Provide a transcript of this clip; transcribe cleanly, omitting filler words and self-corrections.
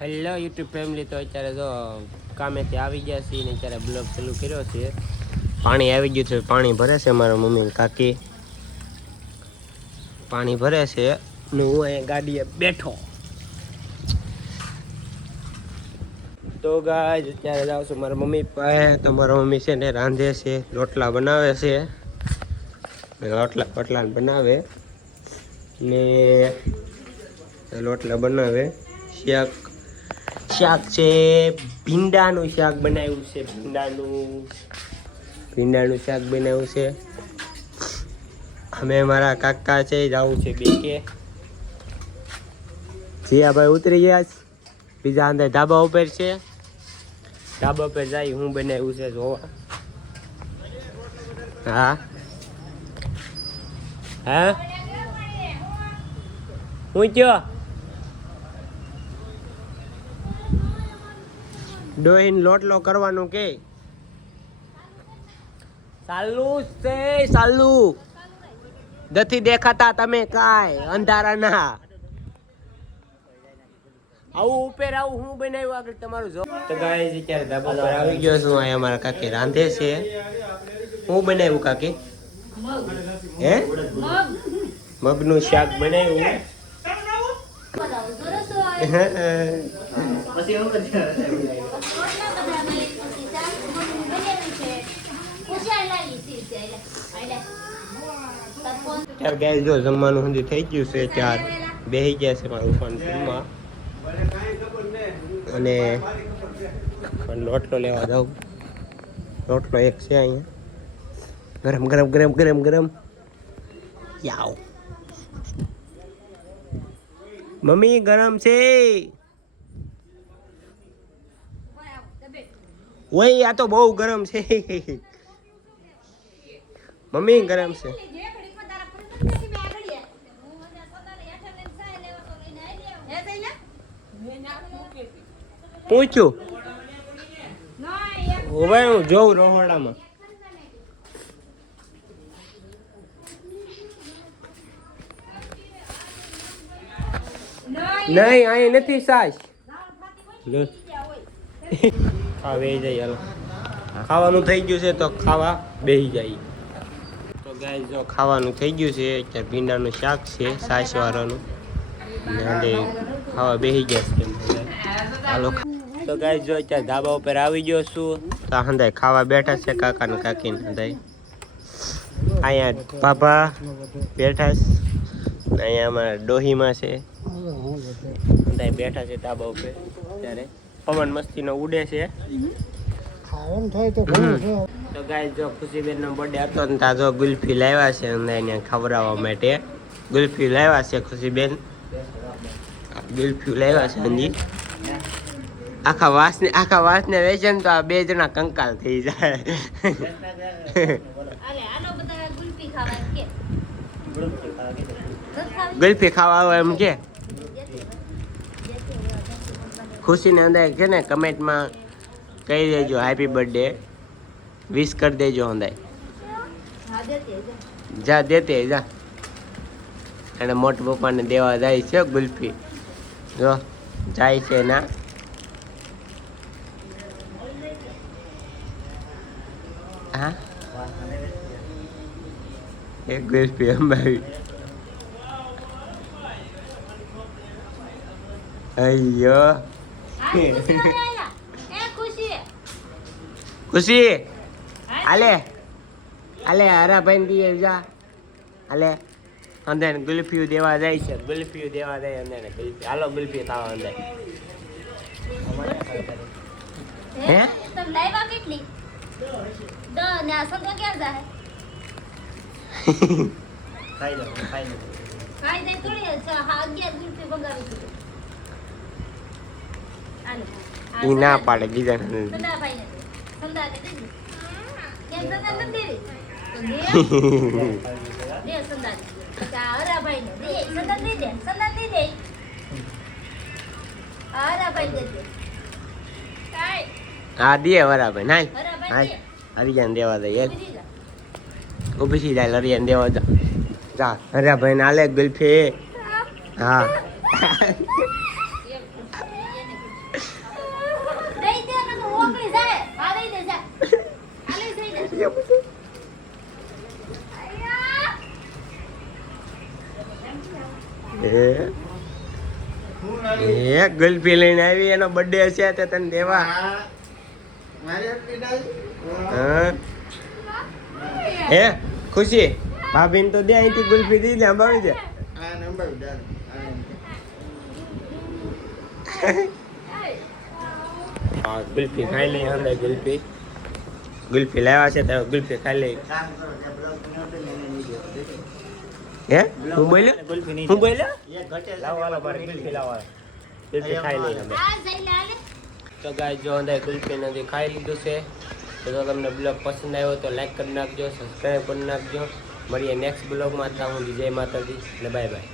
Hello YouTube family, તો અત્યારે જો કામેથી આવી ગયા છીએ ને અત્યારે બ્લોગ ચાલુ કર્યો છે. પાણી આવી ગયું છે, પાણી ભરે છે મારા મમ્મી કાકી, પાણી ભરે છે ને હું અહીંયા ગાડીએ બેઠો. તો ગાઈસ અત્યારે જાઉં છું મારા મમ્મી પાસે. તો મારા મમ્મી છે ને રાંધે છે, રોટલા બનાવે છે, રોટલા બનાવે ને રોટલા બનાવે. શાક છે, ભીંડાનું શાક બનાવ્યું છે, ભીંડાનું શાક બનાવ્યું છે. અમે મારા કાકા છે જવું છે બેકે. જીયાભાઈ ઉતરી ગયા છે, બીજા અંદર ધાબા ઉપર છે. ધાબા ઉપર જાય હું બનાવ્યું છે જોવા. હા હા હું કયો ડોહીન લોટલો કરવાનું કે ચાલુ છે, ચાલુ નથી દેખાતા તમે કાંઈ અંધારા ના. આવું ઉપર આવું હું બનાવ્યું આગળ તમારું જો. તો ગાઈસ અત્યારે ધાબા પર આવી ગયો છું. અહીંયા અમારા કાકી રાંધે છે. હું બનાવ્યું કાકી? હે મગનું શાક બનાવ્યું. ત્યાર ગાય જો જમવાનું સુધી થઈ ગયું છે. ત્યાર બેસી ગયા છે મારા ઉપાન જમવા અને લોટલો લેવા જાઉં. રોટલો એક છે અહીંયા, ગરમ ગરમ ગરમ ગરમ ગરમ. યાવ મમ્મી ગરમ છે. ઓય આ તો બહુ ગરમ છે મમ્મી, ગરમ છે. પૂછ્યું હવે હું જોઉં રહોડામાં. નહીં અહીં નથી સાસ. હા બેસી જાય. હાલો ખાવાનું થઈ ગયું છે તો ખાવા બેસી જાય. તો ગાઈસ જો ખાવાનું થઈ ગયું છે. અત્યારે ભીંડાનું શાક છે સાસ વાળાનું ને ખાવા બેસી ગયા છે. હાલો તો ગાઈસ જો અત્યારે ધાબા ઉપર આવી ગયો છું. તો હંધાય ખાવા બેઠા છે કાકા ને કાકી ને હંધાય. અહીંયા બાપા બેઠા છે, અહીંયા અમારા ડોહીમાં છે હંધાય બેઠા છે ધાબા ઉપર. ત્યારે પવન મસ્તીનો ઉડે છે. તો ગાઈસ જો ખુશીબેન નો બર્થડે હતો ને તાજો ગુલ્ફી લાવ્યા છે અને એને ખવડાવવા માટે. ગુલ્ફી લાવ્યા છે ખુશીબેન, ગુલ્ફી લાવ્યા છે અંજી. આખા વાસને વેચે તો આ બે જણા કંકાલ થઈ જાય. ગુલ્ફી ખાવા આવે એમ કે ખુશીને અંદાય છે ને કમેન્ટમાં કહી દેજો હેપી બર્થડે, વિશ કરી દેજો અંદાય. જા દેતે જા. અને મોટા પપ્પાને દેવા જાય છે ગુલ્ફી. જો જાય છે ના. હા એક ગુલ્ફી અંબાવી. અయ్యో ખુશી હાલે હાલે હરાભાઈ દીએ જા. હાલે અંદર ગુલ્ફી દેવા જાય છે, ગુલ્ફી દેવા જાય અંદર ગુલ્ફી. હાલો ગુલ્ફી ખાવા અંદર. હે તમ લાઈવા કેટલી દ ને આ સંગા ક્યાં જાય? ખાઈ લો ખાઈ લો ખાઈ દે થોડી. હા 11 ગુલ્ફી બગાવી છે. ઈ ના પાડે બીજા ને. સંદા ભાઈ ને સંદા દે દે. કેમ સંદા ન દેવી તો દે સંદા. અચ્છા હરા ભાઈ ને દે સંદા દે દે. સંદા દે દે. હરા ભાઈ દે દે. કાઈ હા દે હરા ભાઈ નાઈ. હાલ હરિયાન દેવા દે યાર. ઉભી જાય હરિયાન દેવા જા. જા હરા ભાઈ ને આલે ગુલ્ફી. હા ગુલ્ફી આપું છું. એ ગુલ્ફી લઈને આવી, એનો બર્થડે હશે તે તને દેવા. હા હે ખુશી ભાભીને તો દે, અહીંથી ગુલ્ફી દઈ દે, અંબાવી દે. હા ગુલ્ફી ખાઈ લઈ. હવે ગુલ્ફી લાવ્યા છે તો ગુલ્ફી ખાઈ લઈ. હે હું બોલ્યો? હું બોલ્યો? ગુલ્ફી ખાઈ લઈ અમે. તો ગાય જો અંદર ગુલ્ફી નથી ખાઈ લીધું છે. તો તમને બ્લોગ પસંદ આવ્યો તો લાઈક કરી નાખજો, સબસ્ક્રાઈબ કરી નાખજો. મળીએ નેક્સ્ટ બ્લોગમાં. ત્યાં હું જય માતાજી ને બાય બાય.